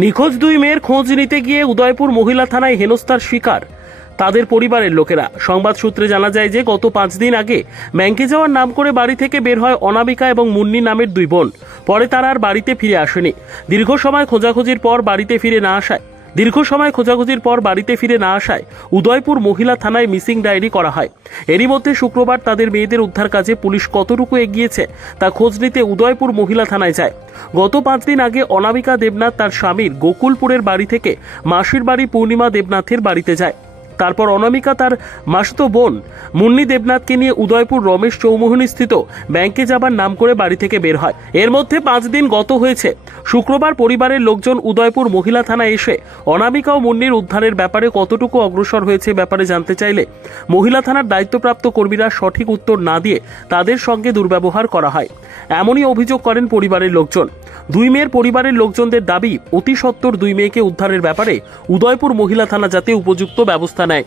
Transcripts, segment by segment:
নিখোঁজ দুই মেয়ের খোঁজ নিতে গিয়ে উদয়পুর মহিলা থানায় হেনস্থার শিকার তাদের পরিবারের লোকেরা। সংবাদ সূত্রে জানা যায় যে গত 5 দিন আগে ব্যাংকে যাওয়ার নাম করে বাড়ি থেকে বের হয় অনামিকা এবং মুন্নি নামের দুই বোন। পরে তারা আর বাড়িতে ফিরে আসেনি। দীর্ঘ সময় খোঁজাখুঁজির পর বাড়িতে ফিরে না আসায় উদয়পুর মহিলা থানায় মিসিং ডায়েরি করা হয়। এরই মধ্যে শুক্রবার তাদের মেয়েদের উদ্ধার কাজে পুলিশ কতটুকু এগিয়েছে তা খোঁজ নিতে উদয়পুর মহিলা থানায় যায়। গত 5 দিন আগে অনামিকা দেবনাথ তার স্বামীর গোকুলপুরের বাড়ি থেকে মাসির বাড়ি পূর্ণিমা দেবনাথের বাড়িতে যায়। তারপর অনামিকা তার মাসতো বোন মুন্নি দেবনাথকে নিয়ে উদয়পুর রমেশ চৌমুহনী স্থিত ব্যাংকে যাবার নাম করে বাড়ি থেকে বের হয়। এর মধ্যে 5 দিন গত হয়েছে। শুক্রবার পরিবারের লোকজন উদয়পুর মহিলা থানায় এসে অনামিকা ও মুন্নির উদ্ধারের ব্যাপারে কতটুকু অগ্রসর হয়েছে ব্যাপারে জানতে চাইলে মহিলা থানার দায়িত্বপ্রাপ্ত কর্মীরা সঠিক উত্তর না দিয়ে তাদের সঙ্গে দুর্ব্যবহার করা হয়, এমনই অভিযোগ করেন পরিবারের লোকজন। দুই মেয়ের পরিবারের লোকজনদের দাবি, অতি সত্বর দুই মেয়েকে উদ্ধারের ব্যাপারে উদয়পুর মহিলা থানা যাতে উপযুক্ত ব্যবস্থা নেয়।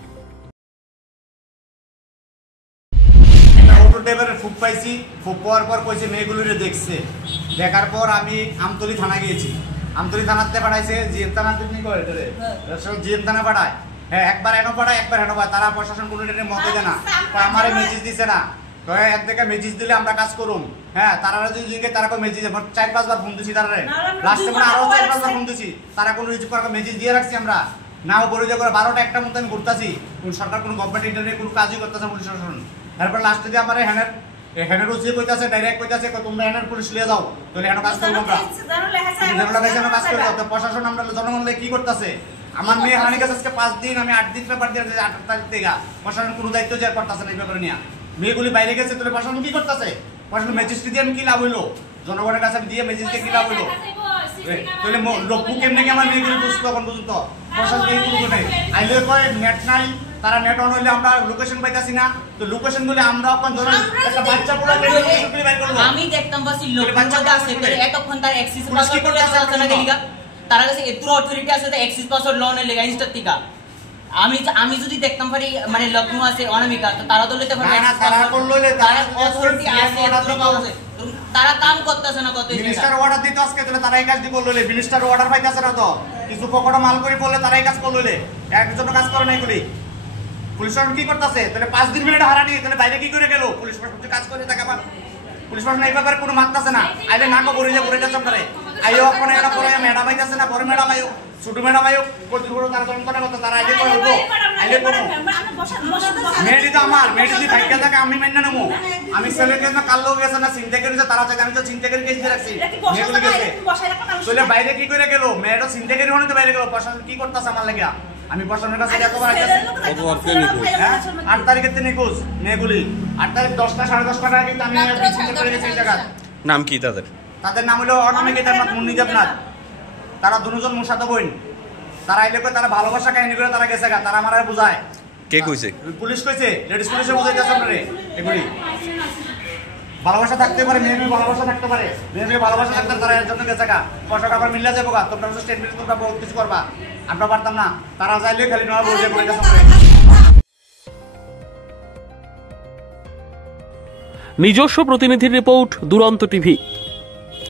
দেখছে, দেখার পর আমি আমতলী থানা গিয়েছি। আমতলী থানাতে পাঠাইছে, জিএম থানা পাঠায়। হ্যাঁ, একবার এনো পাঠায়, একবার হেনো পাঠায়। তারা প্রশাসন কোনো মতে দেয় না, আমার মেজিস দিছে না। এক থেকে মেজিস দিলে আমরা কাজ করুম। হ্যাঁ, তারা যদি তারা মেজিস 4-5 বার ফোন দিছি, তারা লাস্টে মানে আরো 4-5 বার ফোন দিছি, তারা কোনো রিচিভ করার মেজিস দিয়ে রাখছি। আমরা নাও বলে যে 12টা 1টার মধ্যে আমি ঘুরতেছি, কোন সরকার কোনো গভর্নমেন্ট ইন্টারনেট কোনো কাজই করতেছে পুলিশ প্রশাসন। তারপর লাস্টে দিয়ে আমার হ্যান্ডের উচিত কইতাছে, ডাইরেক্ট কইতাছে তোমরা হ্যান্ডের পুলিশ লিয়ে যাও, তাহলে হেন কাজ করবো আমরা। কাজ করবো প্রশাসন, আমরা জনগণ কি করতেছে। আমার মেয়ে হানি কাছে আজকে 5 দিন, আমি 8 দিন পেপার দিয়ে 8 তারিখ থেকে প্রশাসন কোনো দায়িত্ব যে করতেছে না এই ব্যাপারে নিয়ে। মেয়েগুলি বাইরে গেছে, তাহলে প্রশাসন কি করতেছে? প্রশাসন ম্যাজিস্ট্রেট দিয়ে আমি কি লাভ হইলো? জনগণের কাছে আমি দিয়ে ম্যাজিস্ট্রেট কি লাভ হইলো? তাহলে লোক কেমনে কি আমার মেয়েগুলি বুঝতো এখন পর্যন্ত? প্রশাসন এই কোনো নেই, আইলে কয় নেট নাই, তারা নেট অন হইলে আমরা লোকেশন পাইতাছি না। তো লোকেশন গুলো আমরা এখন ধরেন একটা বাচ্চা পুরো লোকেশন বাইর করব। আমি দেখতাম বাসি লোক বাচ্চা আছে, তাহলে এতক্ষণ তার অ্যাক্সেস পাসওয়ার্ড করে আছে না গেলিগা, তার কাছে এত অথরিটি আছে তো অ্যাক্সেস পাসওয়ার্ড লন এর লাগা ইনস্টার টিকা। আমি যদি দেখতাম পারি মানে লগ্ন আছে অনামিকা, তো তারা তো লইতে পারবে না। তারা করলে তারা অথরিটি আছে, তারা কাম করতেছে না। কত মিনিস্টার অর্ডার দিতে আজকে, তাহলে তারাই কাজ দি করলে। মিনিস্টার অর্ডার পাইতাছে না, তো কিছু পকেটে মাল করে বললে তারাই কাজ করলে, একজন কাজ করে নাই গুলি। পুলিশ কি করতেছে? তাহলে 5 দিন মিনিট হারানি, তাহলে বাইরে কি করে গেল? পুলিশ প্রশাসন কাজ করে থাকে, আবার পুলিশ প্রশাসন এই ব্যাপারে কোনো মানতেছে না। আইলে নাকো ঘুরে যাচ্ছে আপনারে, আইও আপনারা এরা পরে ম্যাডাম আইতাছে না, বড় ম্যাডাম আইও, ছোট ম্যাডাম আইও, কতগুলো তারা যন্ত্রণা করতে, তারা আইলে কই হইব? আইলে কোন মেয়েটি তো আমার, মেয়েটি যদি ভাগ্য থাকে আমি মাইনা নেবো। আমি ছেলেকে না কাল লোক গেছে না চিন্তা করেছে, তারা চাই আমি তো চিন্তা করে কেস দিয়ে রাখছি। মেয়েগুলো গেছে, তাহলে বাইরে কি করে গেল? মেয়েটা চিন্তা করে হনে তো বাইরে গেল। প্রশাসন কি করতেছে আমার লাগা? আমি প্রশাসনের কাছে এতবার আইতাছি। 8 তারিখের দিন নিখোঁজ মেয়েগুলি, 8 তারিখ 10টা 10:30 আগে আমি চিন্তা করে গেছি এই জায়গা। নাম কি তাদের? তাদের নাম হলো অনামিকা দেবনাথ, মুন্নি দেবনাথ। তারা দুজন মুসাতো বোন। তারা আইলে কই তারা ভালোবাসা কাহিনী করে তারা গেছে গা, তারা আমারে বুঝায়। কে কইছে? পুলিশ কইছে, লেডিস পুলিশে বুঝাইতাছে আপনারে। এগুলি ভালোবাসা থাকতে পারে, মেয়ে ভালোবাসা থাকতে পারে, মেয়ে ভালোবাসা থাকতে তারা এর জন্য গেছে গা। পয়সা টাকা মিললে যাবো গা, তোমরা স্টেটমেন্ট তোমরা বহুত কিছু করবা, আমরা পারতাম না। তারা যাইলে খালি নয় বুঝে করে গেছে। নিজস্ব প্রতিনিধির রিপোর্ট, দুরন্ত টিভি।